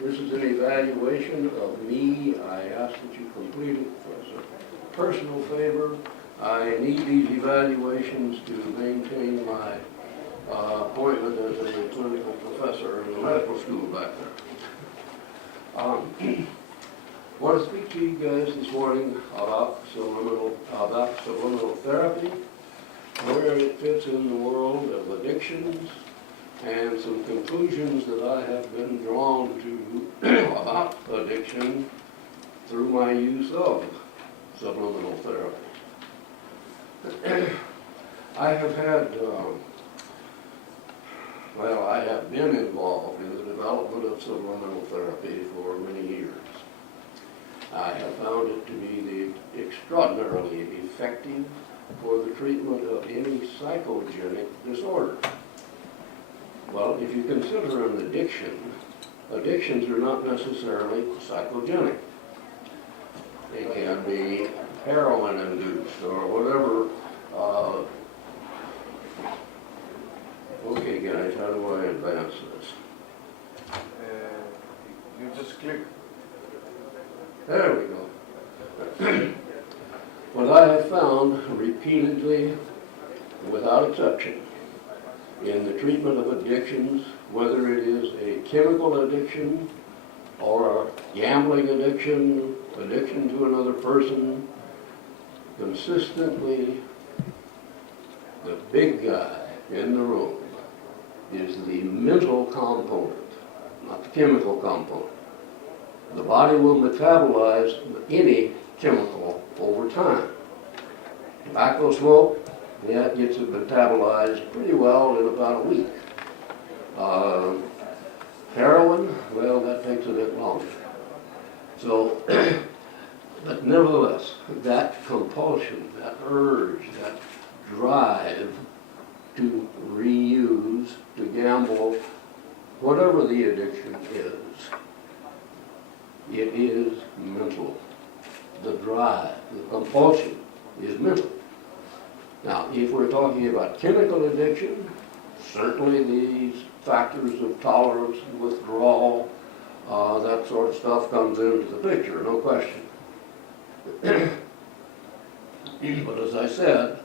This is an evaluation of me. I ask that you complete it as a personal favor. I need these evaluations to maintain my appointment as a clinical professor in the medical school back there. I want to speak to you guys this morning about subliminal therapy, where it fits in the world of addictions, and some conclusions that I have been drawn to about addiction through my use of subliminal therapy. I have had, I have been involved in the development of subliminal therapy for many years. I have found it to be extraordinarily effective for the treatment of any psychogenic disorder. Well, if you consider an addiction, addictions are not necessarily psychogenic. They can be heroin-induced or whatever. Okay, guys, how do I advance this? You just click. There we go. What I have found repeatedly, without exception, in the treatment of addictions, whether it is a chemical addiction or a gambling addiction, addiction to another person, consistently the big guy in the room is the mental component, not the chemical component. The body will metabolize any chemical over time. Tobacco smoke, it gets it metabolized pretty well in about a week. Heroin, well, that takes a bit longer. So, but nevertheless, that compulsion, that urge, that drive to reuse, to gamble, whatever the addiction is, it is mental. The drive, the compulsion is mental. Now, if we're talking about chemical addiction, certainly these factors of tolerance and withdrawal, that sort of stuff comes into the picture, no question. But as I said,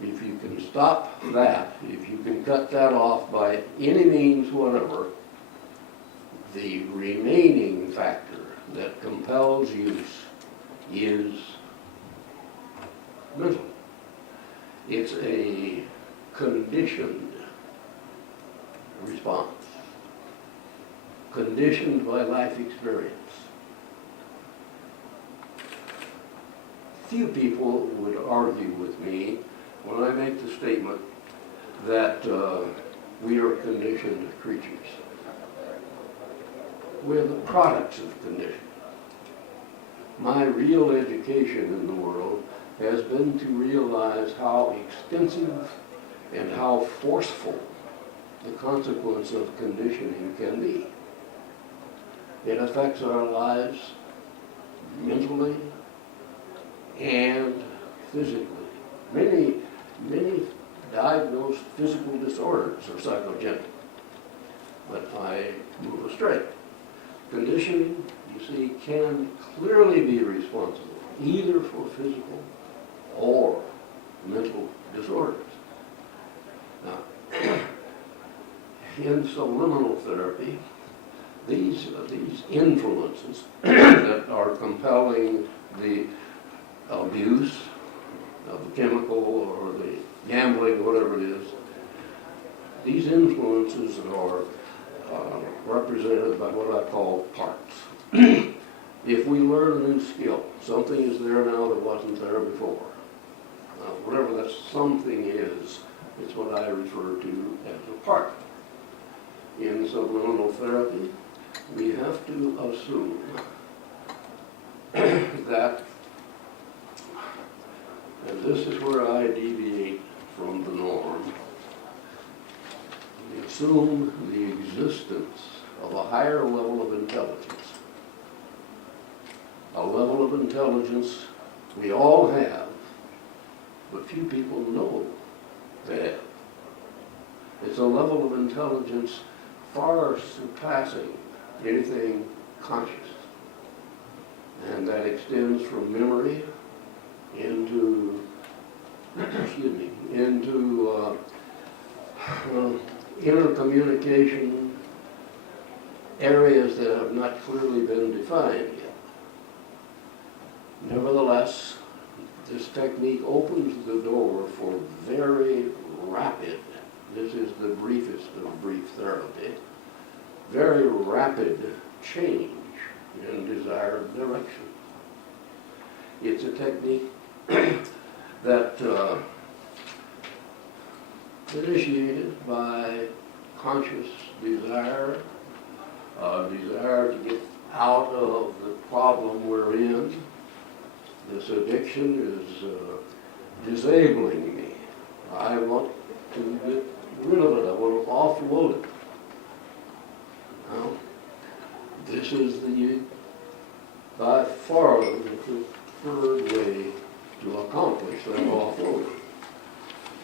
if you can stop that, if you can cut that off by any means whatever, the remaining factor that compels use is mental. It's a conditioned response, conditioned by life experience. Few people would argue with me when I make the statement that we are conditioned creatures. We're the products of conditioning. My real education in the world has been to realize how extensive and how forceful the consequence of conditioning can be. It affects our lives mentally and physically. Many diagnosed physical disorders are psychogenic, but I move astray. Conditioning, you see, can clearly be responsible either for physical or mental disorders. Now, in subliminal therapy, these influences that are compelling the abuse of the chemical or the gambling, whatever it is, these influences are represented by what I call parts. If we learn a new skill, something is there now that wasn't there before. Whatever that something is, it's what I refer to as a part. In subliminal therapy, we have to assume that, and this is where I deviate from the norm, we assume the existence of a higher level of intelligence. A level of intelligence we all have, but few people know they have. It's a level of intelligence far surpassing anything conscious. And that extends from memory into, excuse me, into intercommunication areas that have not clearly been defined yet. Nevertheless, this technique opens the door for very rapid, this is the briefest of brief therapy, very rapid change in desired direction. It's a technique that initiated by conscious desire, desire to get out of the problem we're in. This addiction is disabling me. I want to get rid of it. I want to offload it. Now, this is by far the preferred way to accomplish that offloading.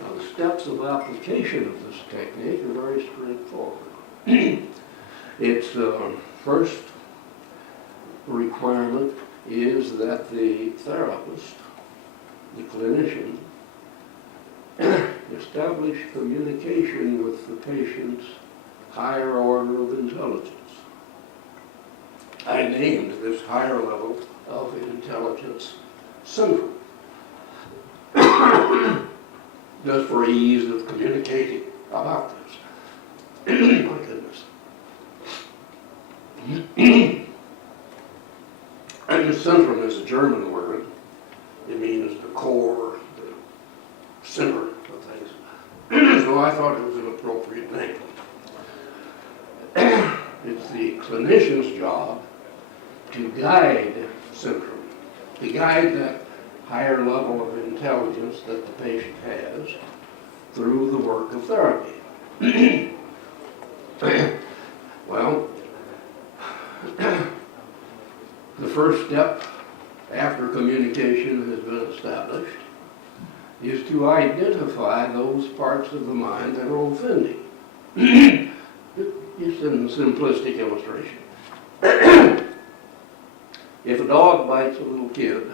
Now, the steps of application of this technique are very straightforward. Its first requirement is that the therapist, the clinician, establish communication with the patient's higher order of intelligence. I named this higher level of intelligence syndrome, just for ease of communicating about this. My goodness. And the syndrome is a German word. It means the core, the center of things. So I thought it was an appropriate name. It's the clinician's job to guide syndrome, to guide that higher level of intelligence that the patient has through the work of therapy. Well, the first step after communication has been established is to identify those parts of the mind that are offending. Just in a simplistic illustration. If a dog bites a little kid,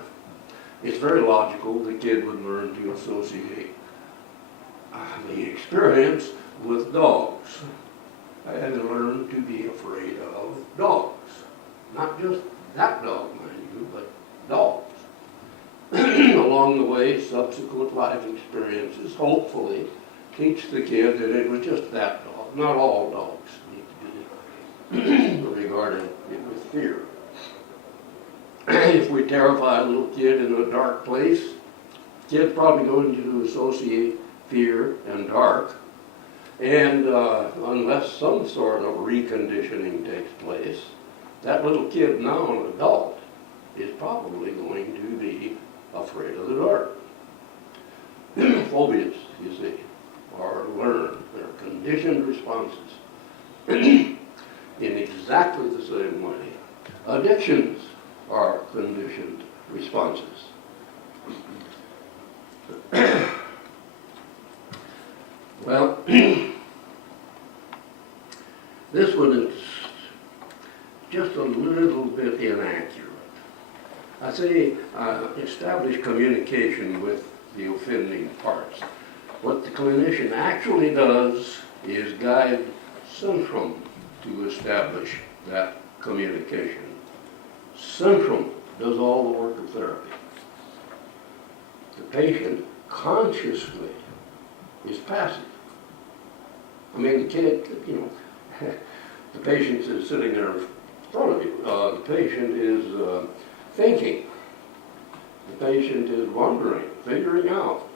it's very logical the kid would learn to associate the experience with dogs and learn to be afraid of dogs. Not just that dog, mind you, but dogs. Along the way, subsequent life experiences hopefully teach the kid that it was just that dog. Not all dogs need to be regarded with fear. If we terrify a little kid in a dark place, the kid's probably going to associate fear and dark. And unless some sort of reconditioning takes place, that little kid, now an adult, is probably going to be afraid of the dark. Phobias, you see, are learned. They're conditioned responses. In exactly the same way, addictions are conditioned responses. Well, this one is just a little bit inaccurate. I say establish communication with the offending parts. What the clinician actually does is guide syndrome to establish that communication. Syndrome does all the work of therapy. The patient consciously is passive. I mean, the kid, you know, the patient is sitting there in front of you. The patient is thinking. The patient is wondering, figuring out.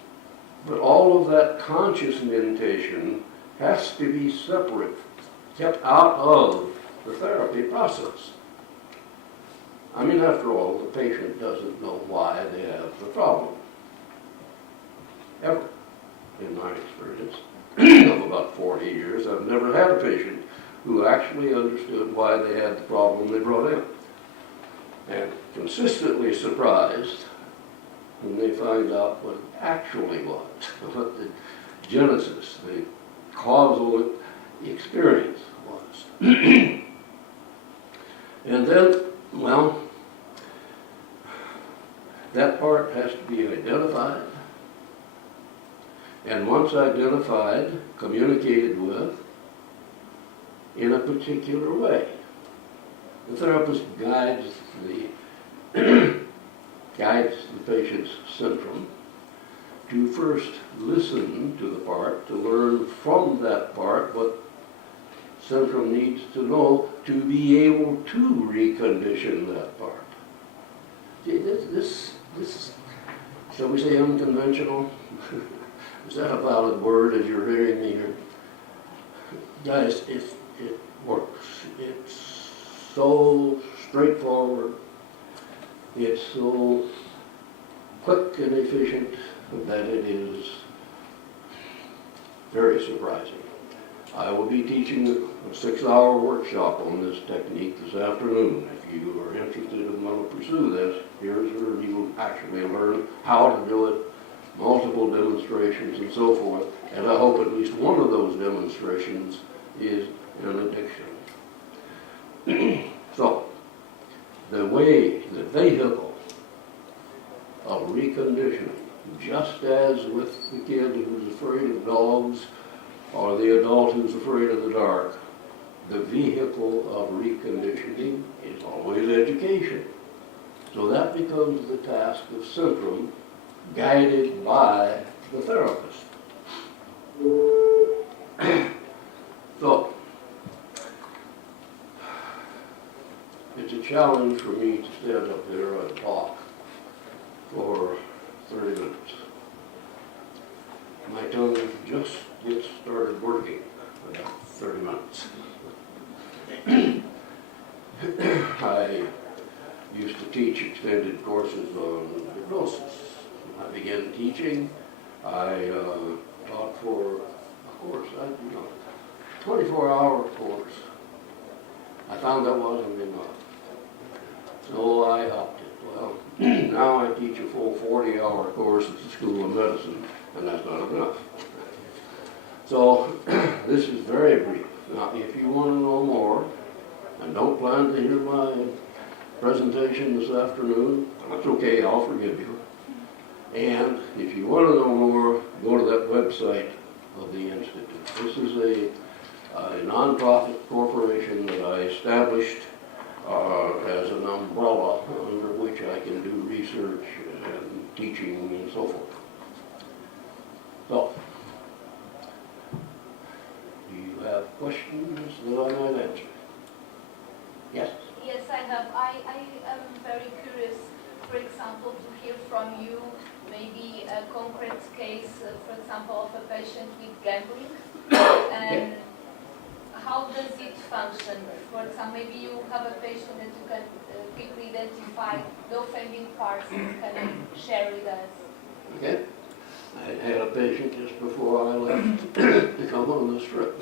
But all of that conscious meditation has to be separate, kept out of the therapy process. I mean, after all, the patient doesn't know why they have the problem. Ever. In my experience of about 40 years, I've never had a patient who actually understood why they had the problem they brought in. And consistently surprised when they find out what it actually was, what the genesis, the causal experience was. And then, well, that part has to be identified. And once identified, communicated with in a particular way. The therapist guides the patient's symptom to first listen to the part, to learn from that part what symptom needs to know to be able to recondition that part. See, this is, shall we say, unconventional? Is that a valid word as you're hearing me here? Guys, it works. It's so straightforward. It's so quick and efficient that it is very surprising. I will be teaching a 6-hour workshop on this technique this afternoon. If you are interested and want to pursue this, here's where you will actually learn how to do it, multiple demonstrations and so forth, and I hope at least one of those demonstrations is an addiction. So, the vehicle of reconditioning, just as with the kid who's afraid of dogs or the adult who's afraid of the dark, the vehicle of reconditioning is always education. So that becomes the task of symptom, guided by the therapist. So, it's a challenge for me to stand up there and talk for 30 minutes. My tongue just gets started working about 30 minutes. I used to teach extended courses on hypnosis. When I began teaching, I taught for a course, 24-hour course. I found that wasn't enough. So I upped it. Well, now I teach a full 40-hour course at the School of Medicine, and that's not enough. So this is very brief. Now, if you want to know more, and don't plan to hear my presentation this afternoon, that's okay, I'll forgive you. And if you want to know more, go to that website of the Institute. This is a nonprofit corporation that I established as an umbrella under which I can do research and teaching and so forth. So, do you have questions that I might answer? Yes? Yes, I have. I am very curious, for example, to hear from you maybe a concrete case, for example, of a patient with gambling, and how does it function? For example, maybe you have a patient that you can quickly identify the offending parts and can share with us. Okay. I had a patient just before I left to come on this trip.